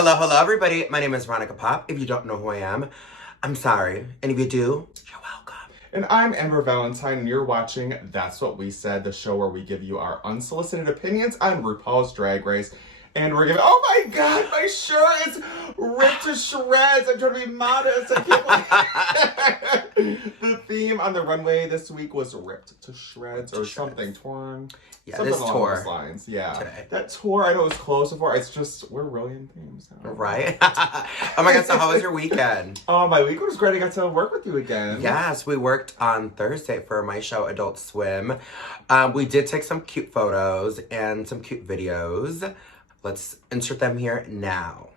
Hello, everybody. My name is Veronica Pop. If you don't know who I am, I'm sorry. And if you do, you're welcome. And I'm Amber Valentine, and you're watching That's What We Said, the show where we give you our unsolicited opinions on RuPaul's Drag Race. And we're giving, oh my God, my shirt is ripped to shreds. I'm trying to be modest. I can't believe the theme on the runway this week was ripped to shreds or something torn. Yeah, something this along tour. Those lines. Yeah. Today. That tour, I know it was closed before. It's just, we're really in themes now. Right? Oh my God, so how was your weekend? Oh, my week was great. I got to work with you again. Yes, we worked on Thursday for my show, Adult Swim. We did take some cute photos and some cute videos. Let's insert them here now.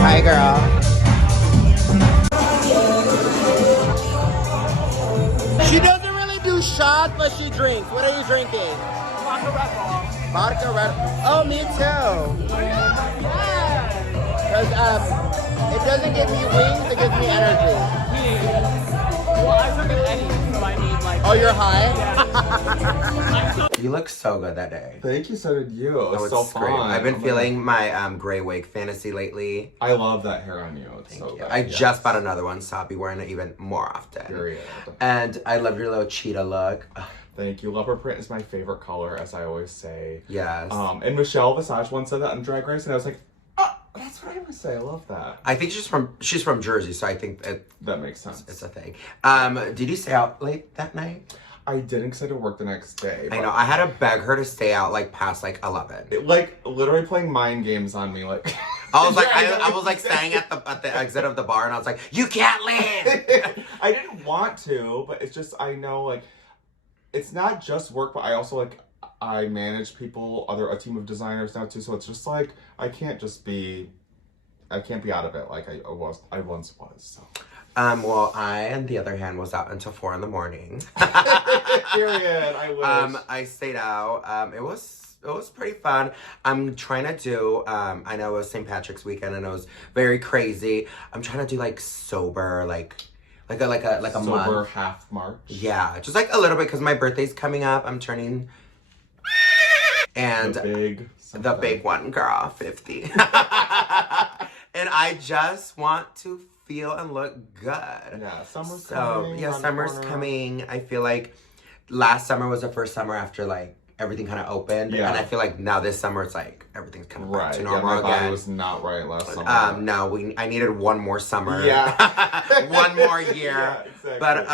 Hi, girl. She doesn't really do shots, but she drinks. What are you drinking? Vodka Red Bull. Vodka Red Bull. Oh, me too. Because it doesn't give me wings, it gives me energy. Well, I took an Eddie, so I need like... Oh, you're high? Yeah. You look so good that day. Thank you, so did you. It was so fun. Great. I've been feeling my gray wig fantasy lately. I love that hair on you. It's Thank so you. good. I just bought another one, so I'll be wearing it even more often. Period. And I love your little cheetah look. Thank you. Leopard print is my favorite color, as I always say. Yes. And Michelle Visage once said that on Drag Race, and I was like, oh, that's what I always say. I love that. I think she's from Jersey, so I think That makes sense. it's a thing. Did you stay out late that night? I didn't because I had to work the next day. I know. I had to beg her to stay out like past like 11. Literally playing mind games on me. Like I was like, I was like standing at the exit of the bar, and I was like, "You can't leave." I didn't want to, but it's just I know like it's not just work, but I also I manage people, a team of designers now too. So it's just like I can't be out of it like I once was. So. Well, I, on the other hand, was out until 4 a.m. Period. I wish. I stayed out. It was pretty fun. I'm trying to do, I know it was St. Patrick's weekend and it was very crazy. I'm trying to do like sober, like a Sober month. half March. Yeah, just like a little bit because my birthday's coming up. I'm turning, and the big one, girl, 50. And I just want to feel and look good. Yeah, summer's coming. Yeah, summer's coming. I feel like last summer was the first summer after like everything kind of opened. Yeah. And I feel like now this summer it's like everything's kind of back to normal my body again. was not right last summer. No, I needed one more summer. Yeah. One more year. Yeah, exactly. But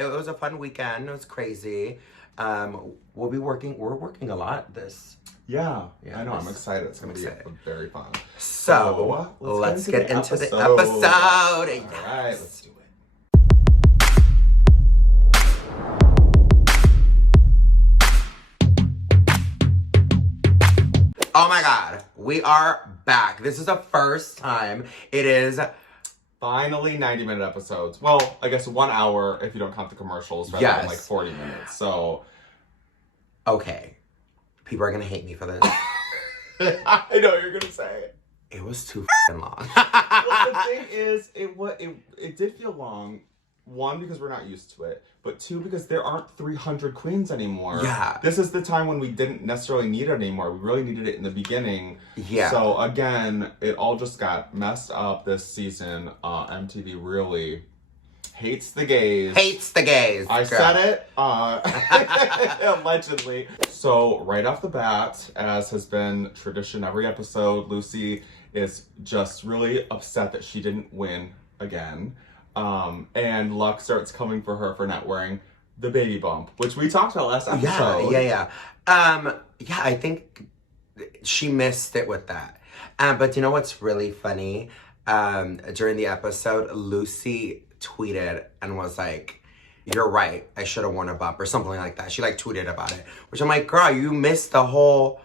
it was a fun weekend. It was crazy. We're working a lot this. Yeah, I know. I'm excited. It's going to be excited. Very fun. So, let's get into the episode. All yes. right, let's do it. Oh my God, we are back. This is the first time. It is finally 90-minute episodes. Well, I guess 1 hour if you don't count the commercials rather than like 40 minutes. So, okay, people are gonna hate me for this. I know you're gonna say it. It was too long. Well, the thing is, it did feel long. One, because we're not used to it, but two, because there aren't 300 queens anymore. Yeah. This is the time when we didn't necessarily need it anymore. We really needed it in the beginning. Yeah. So again, it all just got messed up this season. MTV really hates the gays. Hates the gays. I said it. Allegedly. So right off the bat, as has been tradition every episode, Lucy is just really upset that she didn't win again. And Lux starts coming for her for not wearing the baby bump, which we talked about last episode. Yeah. I think she missed it with that. But you know what's really funny? During the episode, Lucy tweeted and was like, "You're right, I should have worn a bump," or something like that. She like tweeted about it, which I'm like, girl, you missed the whole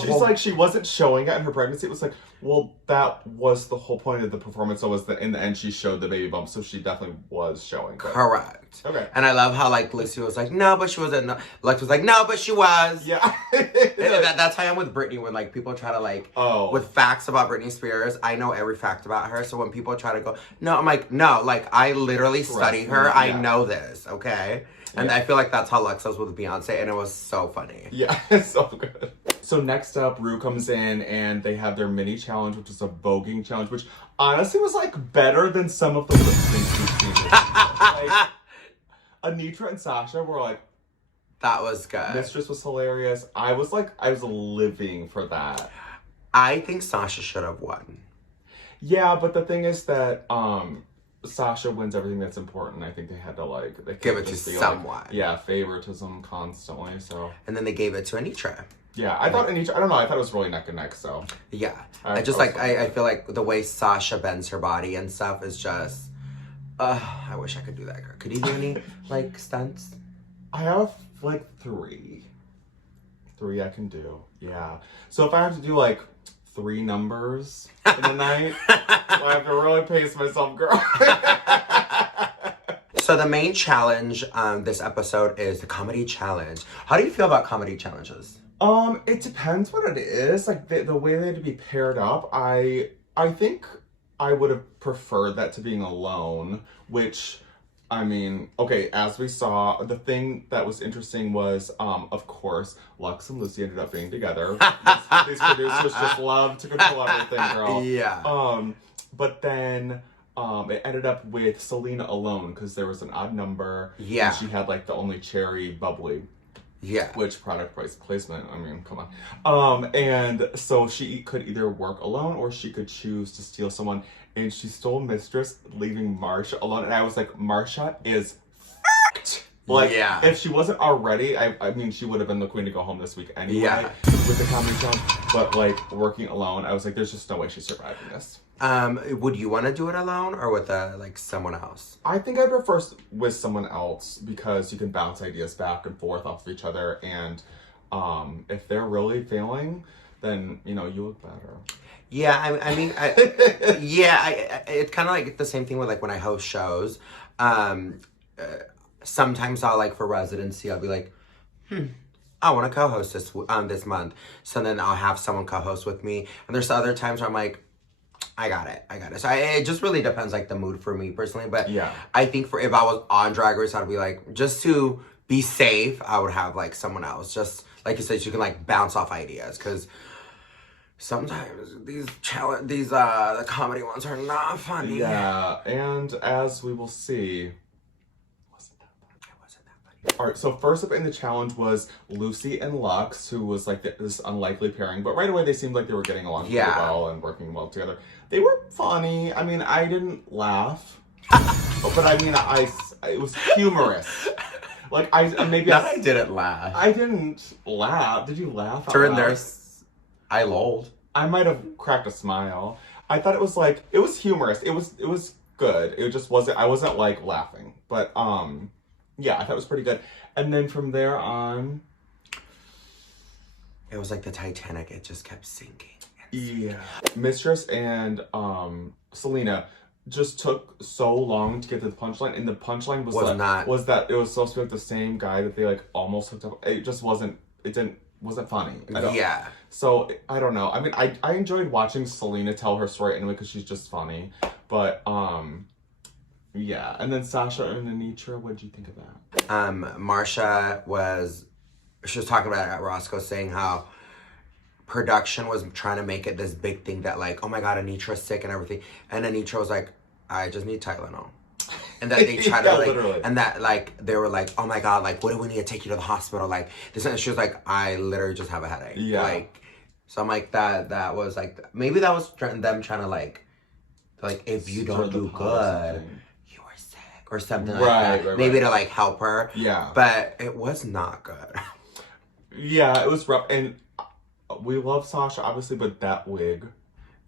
She's like, she wasn't showing it in her pregnancy. It was like, well, that was the whole point of the performance. So was that in the end she showed the baby bump, so she definitely was showing. But... Correct. Okay. And I love how like Lucy was like, no, but she wasn't. No. Lex was like, no, but she was. Yeah. That's how I am with Britney. When like people try to like, with facts about Britney Spears, I know every fact about her. So when people try to go, no, I'm like, no, like I literally studied her. Yeah. I know this. Okay. And I feel like that's how Lux was with Beyonce, and it was so funny. Yeah, it's so good. So next up, Ru comes in, and they have their mini challenge, which is a voguing challenge, which honestly was, like, better than some of the lip syncs we've seen. Like, Anitra and Sasha were, like... That was good. Mistress was hilarious. I was living for that. I think Sasha should have won. Yeah, but the thing is that, Sasha wins everything that's important. I think they had to they give it to someone. Favoritism constantly. So and then they gave it to Anitra. Yeah, I thought Anitra. I don't know. I thought it was really neck and neck. So yeah, I feel like the way Sasha bends her body and stuff is just. I wish I could do that. Could you do any like stunts? I have like three I can do. Yeah. So if I have to do like 3 numbers in a night, I have to really pace myself, girl. So the main challenge this episode is the comedy challenge. How do you feel about comedy challenges? It depends what it is. Like the way they had to be paired up, I think I would have preferred that to being alone, which I mean, okay, as we saw, the thing that was interesting was, of course, Lux and Lucy ended up being together. These producers just love to control everything, girl. Yeah. But then it ended up with Selena alone because there was an odd number. Yeah. And she had like the only cherry bubbly. Yeah. Which product price placement, I mean, come on. And so she could either work alone or she could choose to steal someone. And she stole Mistress, leaving Marsha alone. And I was like, Marsha is f***ed. Like, yeah. If she wasn't already, I mean, she would have been the queen to go home this week anyway with the comedy challenge. But like, working alone, I was like, there's just no way she's surviving this. Would you want to do it alone or with like someone else? I think I prefer with someone else because you can bounce ideas back and forth off of each other. And if they're really failing, then, you know, you look better. Yeah, I mean, it's kind of like the same thing with like when I host shows. Sometimes I'll like for residency, I'll be like, I want to co-host this month. So then I'll have someone co-host with me. And there's other times where I'm like, I got it. So it just really depends like the mood for me personally. But yeah, I think if I was on Drag Race, I'd be like, just to be safe, I would have like someone else. Just like you said, so you can like bounce off ideas because. Sometimes the comedy ones are not funny. Yeah, and as we will see, it wasn't that funny. All right, so first up in the challenge was Lucy and Lux, who was like this unlikely pairing, but right away they seemed like they were getting along pretty well and working well together. They were funny. I mean, I didn't laugh, but I mean, it was humorous. Like I didn't laugh. I didn't laugh. Did you laugh? During I lolled. I might have cracked a smile. I thought it was humorous. It was good. It just wasn't, I wasn't like laughing. But yeah, I thought it was pretty good. And then from there on, it was like the Titanic, it just kept sinking. Yeah. Mistress and Selena just took so long to get to the punchline, and the punchline was that it was supposed to be like the same guy that they like almost hooked up. It just wasn't funny. Yeah. So, I don't know. I mean, I enjoyed watching Selena tell her story anyway because she's just funny. But, yeah. And then Sasha and Anitra, what did you think of that? Marsha was talking about it at Roscoe, saying how production was trying to make it this big thing that like, oh my God, Anitra's sick and everything. And Anitra was like, I just need Tylenol. And that they tried to like, literally. And that like, they were like, oh my God, like, what do we need to take you to the hospital? Like, this, and she was like, I literally just have a headache. Yeah. Like, so I'm like, that was like, maybe that was them trying to like, if you don't do good, you are sick or something like that. Right, maybe to like help her. Yeah. But it was not good. Yeah, it was rough. And we love Sasha, obviously, but that wig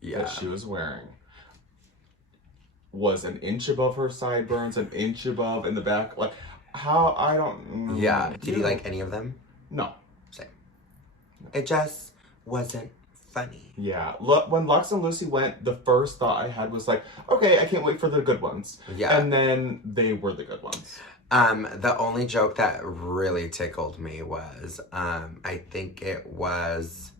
that she was wearing was an inch above her sideburns, an inch above in the back. Like, how, I don't know. Yeah. Did you like any of them? No. Same. It just wasn't funny. Yeah. Look, when Lux and Lucy went, the first thought I had was like, okay, I can't wait for the good ones. Yeah. And then they were the good ones. The only joke that really tickled me was, I think it was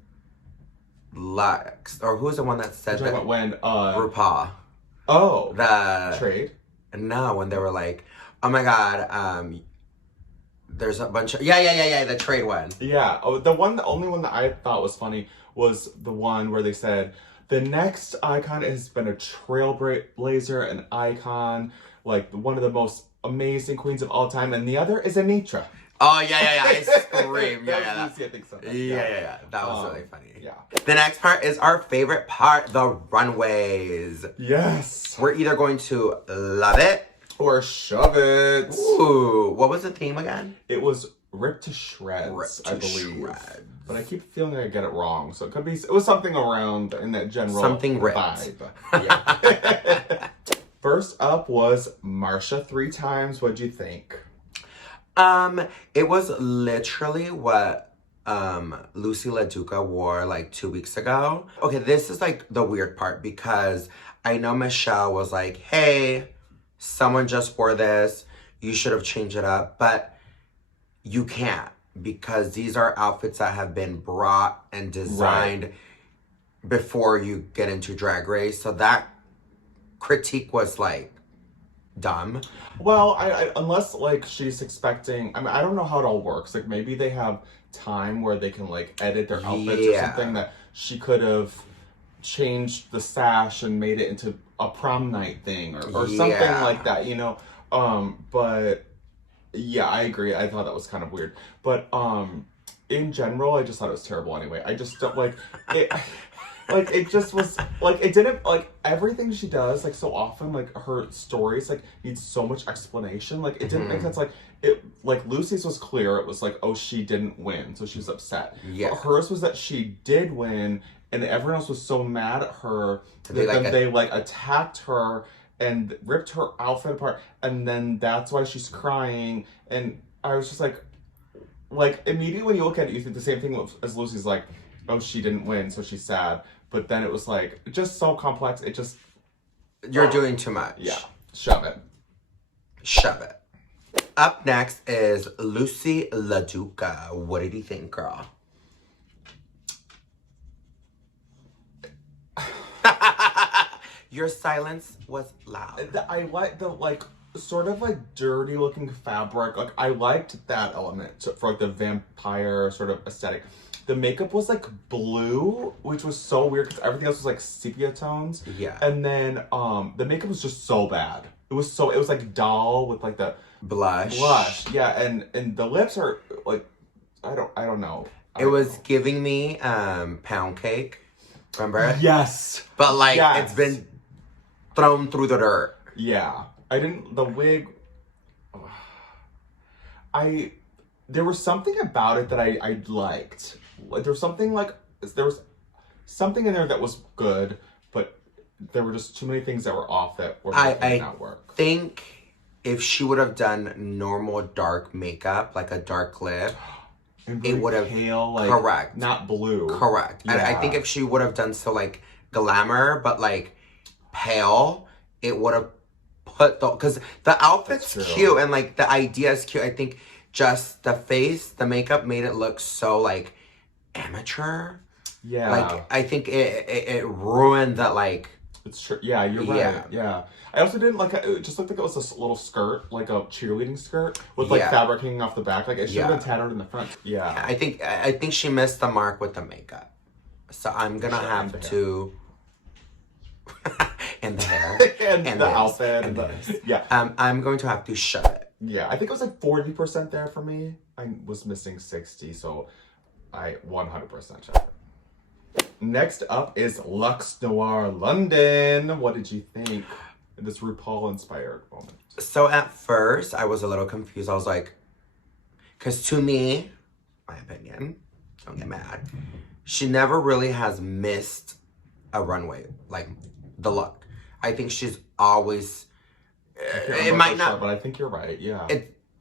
Lux, or who's the one that said that? When, RuPaul. Oh. The trade? No, when they were like, oh my God, there's a bunch of, the trade one. Yeah. Oh, the only one that I thought was funny was the one where they said, the next icon has been a trailblazer, an icon, like one of the most amazing queens of all time, and the other is Anitra. Oh, yeah. I screamed. I think so. Yeah. That was really funny. Yeah. The next part is our favorite part, the runways. Yes. We're either going to love it or shove it. Ooh, what was the theme again? It was Rip to Shreds, I believe. Shreds. But I keep feeling I get it wrong, so it was something around in that general something ripped vibe. Yeah. First up was Marsha 3 times. What'd you think? It was literally what Lucy Laduca wore like 2 weeks ago. Okay, this is like the weird part because I know Michelle was like, hey, someone just wore this. You should have changed it up. But you can't because these are outfits that have been brought and designed before you get into Drag Race. So that critique was like dumb. Well, I unless like she's expecting, I mean, I don't know how it all works. Like maybe they have time where they can like edit their outfits or something, that she could have changed the sash and made it into a prom night thing or something like that, you know? But yeah, I agree. I thought that was kind of weird. But in general, I just thought it was terrible anyway. I just don't like it. Like, it just was, like, it didn't, like, everything she does, like, so often, like, her stories, like, need so much explanation. Like, it didn't make sense. Like, Lucy's was clear. It was like, oh, she didn't win, so she was upset. Yeah. But hers was that she did win, and everyone else was so mad at her that they attacked her and ripped her outfit apart, and then that's why she's crying. And I was just like, immediately when you look at it, you think the same thing as Lucy's, like, oh, she didn't win, so she's sad. But then it was like, just so complex. It just... You're doing too much. Yeah. Shove it. Shove it. Up next is Lucy Laduca. What did you think, girl? Your silence was loud. I like the, like, sort of, like, dirty looking fabric. Like, I liked that element for, like, the vampire sort of aesthetic. The makeup was like blue, which was so weird because everything else was like sepia tones. Yeah. And then the makeup was just so bad. It was like doll with like the blush. Yeah, and the lips are like I don't know. It was giving me pound cake. Remember? Yes. But like it's been thrown through the dirt. Yeah. The wig there was something about it that I liked. Like there was something in there that was good, but there were just too many things that were off that were did not work. I think if she would have done normal dark makeup, like a dark lip, it would have pale, like, correct, not blue. Correct. Yeah. And I think if she would have done so like glamour, but like pale, it would have put because the outfit's cute and like the idea is cute. I think just the face, the makeup made it look so like amateur. Yeah. Like I think it ruined that like. It's true. Yeah, you're right. Yeah. I also didn't like it. Just looked like it was a little skirt, like a cheerleading skirt with like fabric hanging off the back. Like it should have been tattered in the front. Yeah. I think she missed the mark with the makeup. So I'm gonna have to. And the hair. and the outfit. I'm going to have to shut it. Yeah, I think it was like 40% there for me. I was missing 60, so I 100% shut it. Next up is Lux London. What did you think? This RuPaul-inspired moment. So at first, I was a little confused. I was like, because to me, my opinion, don't get mad, she never really has missed a runway, like the look. I think she's always... It might not... but I think you're right, yeah.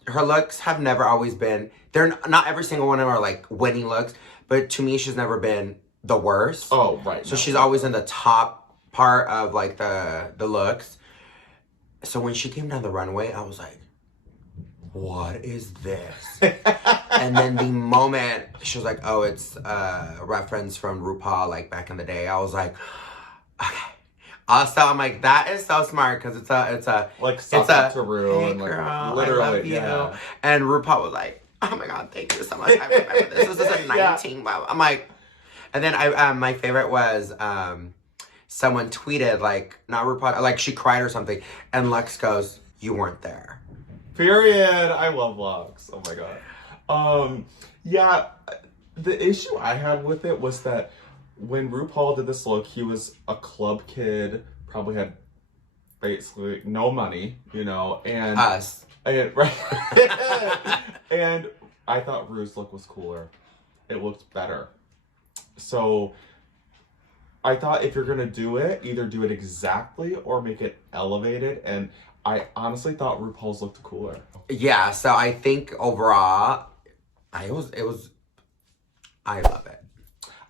Her looks have never always been... They're not every single one of them are like winning looks, but to me, she's never been the worst. Oh, right. So she's always in the top part of like the looks. So when she came down the runway, I was like, what is this? And then the moment she was like, oh, it's a reference from RuPaul, like back in the day, I was like, okay. Also, I'm like, that is so smart because it's a like suck up to Ru hey and like girl, literally, I love you. yeah. And RuPaul was like, oh my god, thank you so much. I remember this. This is a 19. Yeah. I'm like, and then I my favorite was someone tweeted like, not RuPaul, like she cried or something, and Lux goes, you weren't there. Period. I love Lux. Oh my god. Yeah, the issue I had with it was that when RuPaul did this look, he was a club kid, probably had basically no money, you know, and Us. And, right. And I thought Ru's look was cooler. It looked better. So I thought if you're gonna do it, either do it exactly or make it elevated. And I honestly thought RuPaul's looked cooler. Yeah, so I think overall, I love it.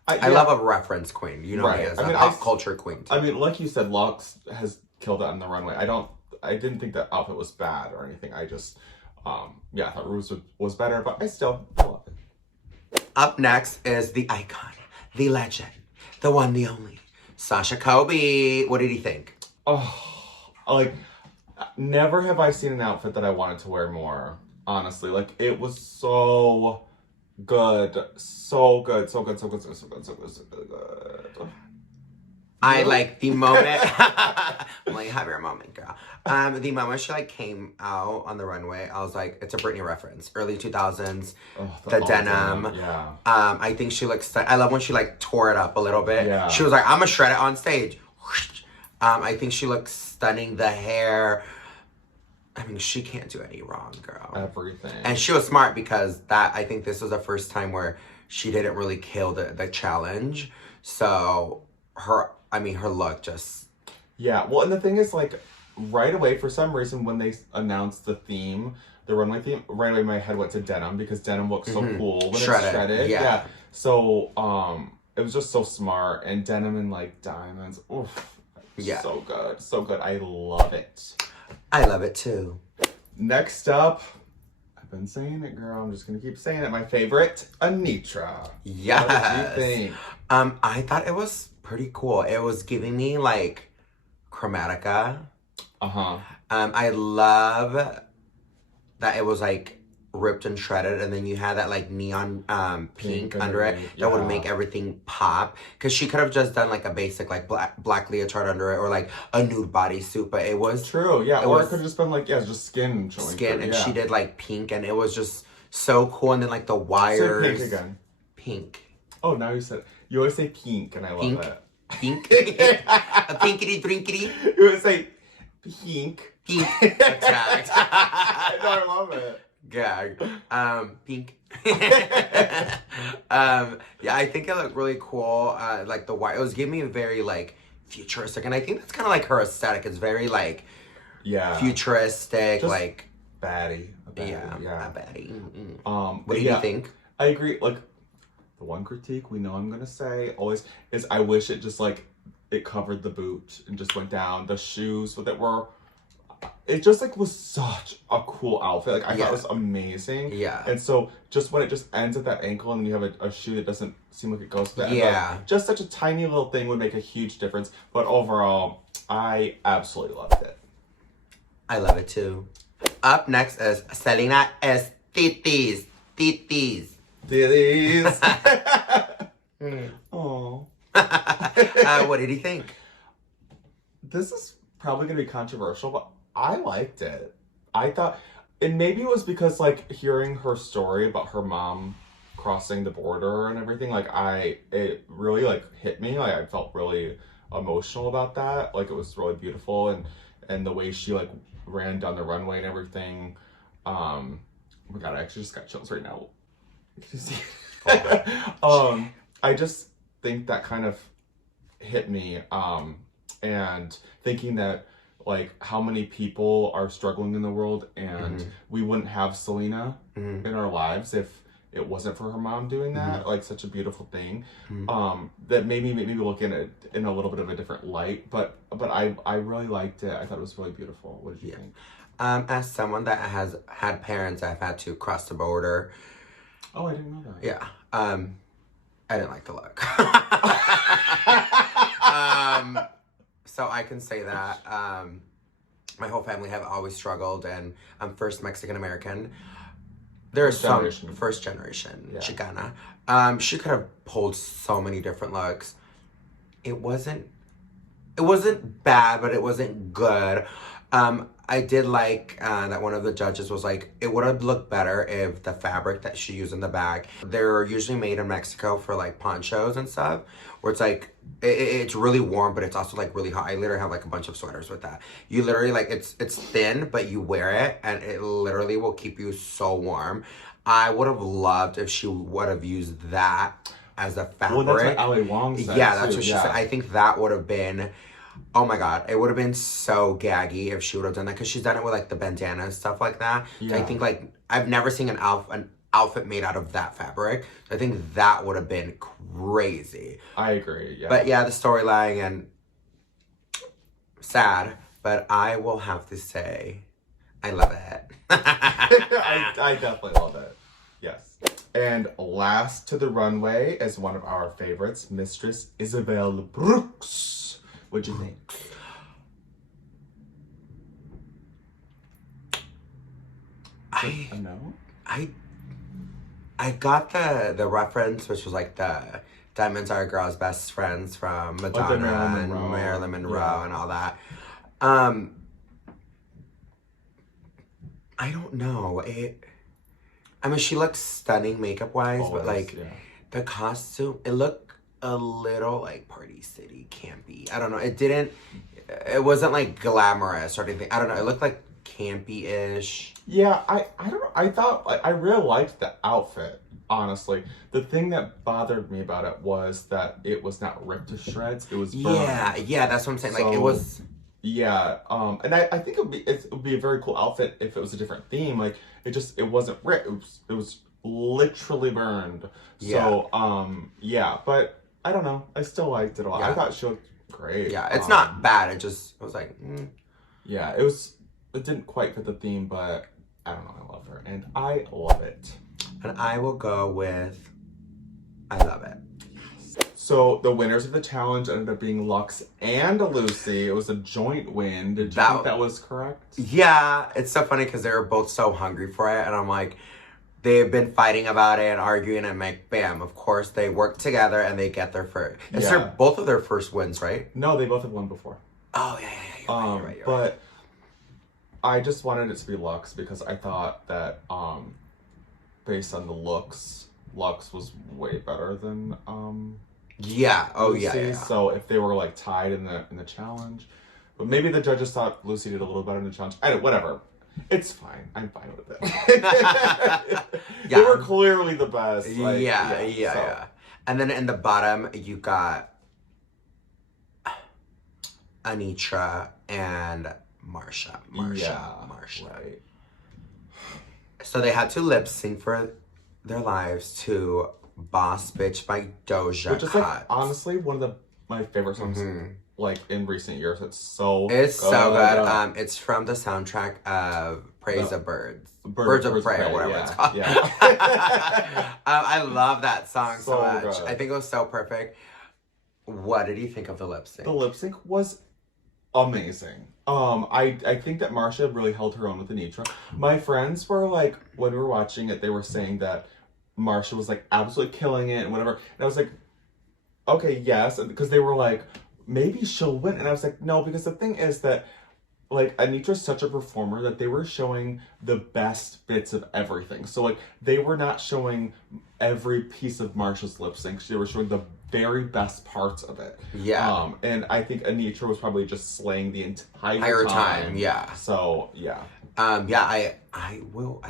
I love a reference queen. You know me as a pop culture queen too. I mean, like you said, Lux has killed it on the runway. I didn't think that outfit was bad or anything. I just, I thought Ru's was better, but I love it. Up next is the icon, the legend, the one, the only, Sasha Kobe. What did he think? Oh, like, never have I seen an outfit that I wanted to wear more, honestly. Like, it was so good. So good. I like the moment. I'm like, have your moment, girl. The moment she like came out on the runway, I was like, it's a Britney reference. Early 2000s, the denim. Yeah. I think she looks. I love when she like tore it up a little bit. Yeah. She was like, I'm gonna shred it on stage. I think she looks stunning. The hair. I mean, she can't do any wrong, girl. Everything. And she was smart because I think this was the first time where she didn't really kill the challenge. So her look just... Yeah, well, and the thing is, like, right away, for some reason, when they announced the theme, the runway theme, right away my head went to denim because denim looks so cool when it's shredded. Yeah. So, it was just so smart. And denim and, like, diamonds. Oof. Yeah. So good. So good. I love it. I love it, too. Next up, I've been saying it, girl. I'm just going to keep saying it. My favorite, Anitra. Yes. What did you think? I thought it was pretty cool. It was giving me, like, Chromatica. Uh-huh. I love that it was, like, ripped and shredded, and then you had that, like, neon pink under it that would make everything pop. Because she could have just done, like, a basic, like, black leotard under it, or, like, a nude bodysuit, but it was... True, yeah. Or it could have just been, like, just skin showing. Skin, and she did, like, pink, and it was just so cool, and then, like, the wires... Say pink again. Pink. Oh, now you said it. You always say pink, and I love it. Pink? A pinkity drinkity? You always say pink. Pink. Exact. I know, I love it. Gag. Pink. Yeah, I think it looked really cool. Like the white, it was giving me a very like futuristic, and I think that's kind of like her aesthetic. It's very like futuristic, just like baddie. A baddie. Mm-mm. What do you think? I agree. Like the one critique we know I'm gonna say always is I wish it just like it covered the boot and just went down. The shoes that were. It just like was such a cool outfit. Like I thought it was amazing. Yeah. And so just when it just ends at that ankle and then you have a shoe that doesn't seem like it goes to that. Yeah. Just such a tiny little thing would make a huge difference. But overall, I absolutely loved it. I love it too. Up next is Selena S15. Oh. What did he think? This is probably going to be controversial, but I liked it. I thought, and maybe it was because like hearing her story about her mom crossing the border and everything, like it really like hit me. Like I felt really emotional about that. Like it was really beautiful, and the way she like ran down the runway and everything. Oh my god, I actually just got chills right now. Can you see? I just think that kind of hit me. And thinking that like how many people are struggling in the world, and we wouldn't have Selena in our lives it wasn't for her mom doing that, like such a beautiful thing, Mm-hmm. that made me look in it in a little bit of a different light. But I really liked it. I thought it was really beautiful. What did you think? As someone that has had parents, I've had to cross the border. Oh, I didn't know that. Yeah. I didn't like the look. So I can say that. My whole family have always struggled, and I'm first Mexican American. There's some first generation Chicana. She could have pulled so many different looks. It wasn't bad, but it wasn't good. I did like that one of the judges was like, it would have looked better if the fabric that she used in the bag, they're usually made in Mexico for like ponchos and stuff, where it's like, it's really warm, but it's also like really hot. I literally have like a bunch of sweaters with that. You literally like, it's thin, but you wear it and it literally will keep you so warm. I would have loved if she would have used that as a fabric. Well, that's what Ali Wong said. Yeah, that's what she said. I think that would have been, oh my God, it would have been so gaggy if she would have done that, because she's done it with like the bandana and stuff like that. Yeah. So I think like, I've never seen an outfit made out of that fabric. So I think that would have been crazy. I agree, yeah. But yeah, the storyline and sad, but I will have to say, I love it. I definitely love it. Yes. And last to the runway is one of our favorites, Mistress Isabel Brooks. What'd you think? I got the reference, which was like the Diamonds Are a Girl's Best Friends from Madonna and Marilyn Monroe and all that. I don't know. I mean, she looked stunning makeup-wise, but like the costume, it looked a little like Party City campy. I don't know. It wasn't like glamorous or anything. I don't know. It looked like campy-ish. Yeah, I don't know. I thought, like, I really liked the outfit, honestly. The thing that bothered me about it was that it was not ripped to shreds. It was burned. Yeah, that's what I'm saying. Like, it was... Yeah, and I think it would be a very cool outfit if it was a different theme. Like, it wasn't ripped. It was literally burned. So, yeah, but I don't know. I still liked it a lot. Yeah. I thought she looked great. Yeah, it's not bad. It was like... Yeah, it didn't quite fit the theme, but I don't know. I love her, and I love it. And I will go with, I love it. So the winners of the challenge ended up being Lux and Lucy. It was a joint win. Did you think that was correct? Yeah, it's so funny because they were both so hungry for it, and I'm like, they've been fighting about it and arguing, and like, bam, of course they work together and they get their first. It's both of their first wins, right? No, they both have won before. Oh yeah, you're right. But I just wanted it to be Lux because I thought that based on the looks, Lux was way better than Lucy. So if they were like tied in the challenge, but maybe the judges thought Lucy did a little better in the challenge. Whatever. It's fine. I'm fine with it. They were clearly the best. Like, yeah. And then in the bottom, you got Anitra and Marsha. Right. So they had to lip sync for their lives to Boss Bitch by Doja Cat. Which is like, honestly, one of my favorite songs like in recent years. It's so good. It's from the soundtrack of Praise of Birds. Birds of Prey, or whatever it's called. Yeah. I love that song so much. Good. I think it was so perfect. What did you think of the lip sync? The lip sync was amazing. I think that Marsha really held her own with Anitra. My friends were like, when we were watching it, they were saying that Marsha was like absolutely killing it and whatever. And I was like, okay, yes, because they were like, maybe she'll win. And I was like, no, because the thing is that like Anitra's such a performer that they were showing the best bits of everything. So like they were not showing every piece of Marsha's lip sync. They were showing the very best parts of it. Yeah. And I think Anitra was probably just slaying the entire time. Yeah. So yeah. I will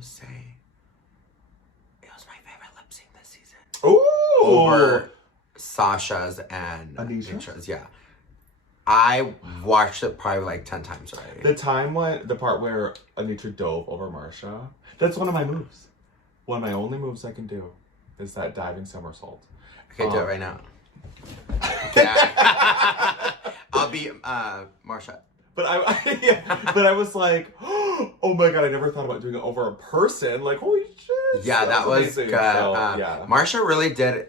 say it was my favorite lip sync this season. Ooh. Over Sasha's and Anitra's. Yeah. I watched it probably like 10 times already. The part where Anitra dove over Marsha, that's one of my moves. One of my only moves I can do is that diving somersault. Okay, do it right now. Yeah. I'll be Marsha. But I was like, oh my god, I never thought about doing it over a person. Like, holy shit. Yeah, that was amazing. good. So, yeah. Marsha really did.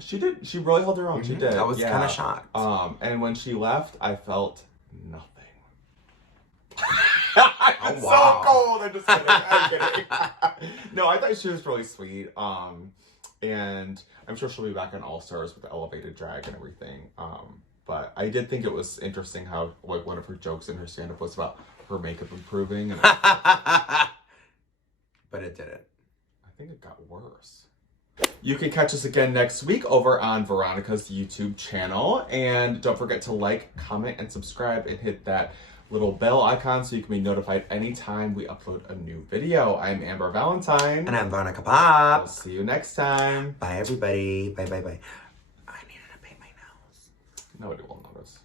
She did. She really held her own. She did. I was kind of shocked. And when she left, I felt nothing. Oh, wow. So cold. I'm just kidding. I'm kidding. No, I thought she was really sweet. And I'm sure she'll be back on All Stars with elevated drag and everything. But I did think it was interesting how, like, one of her jokes in her stand-up was about her makeup improving. And But it didn't. I think it got worse. You can catch us again next week over on Veronica's YouTube channel. And don't forget to like, comment, and subscribe, and hit that little bell icon so you can be notified anytime we upload a new video. I'm Amber Valentine. And I'm Veronica Pop. We'll see you next time. Bye, everybody. Bye, bye, bye. I needed to paint my nails. Nobody will notice.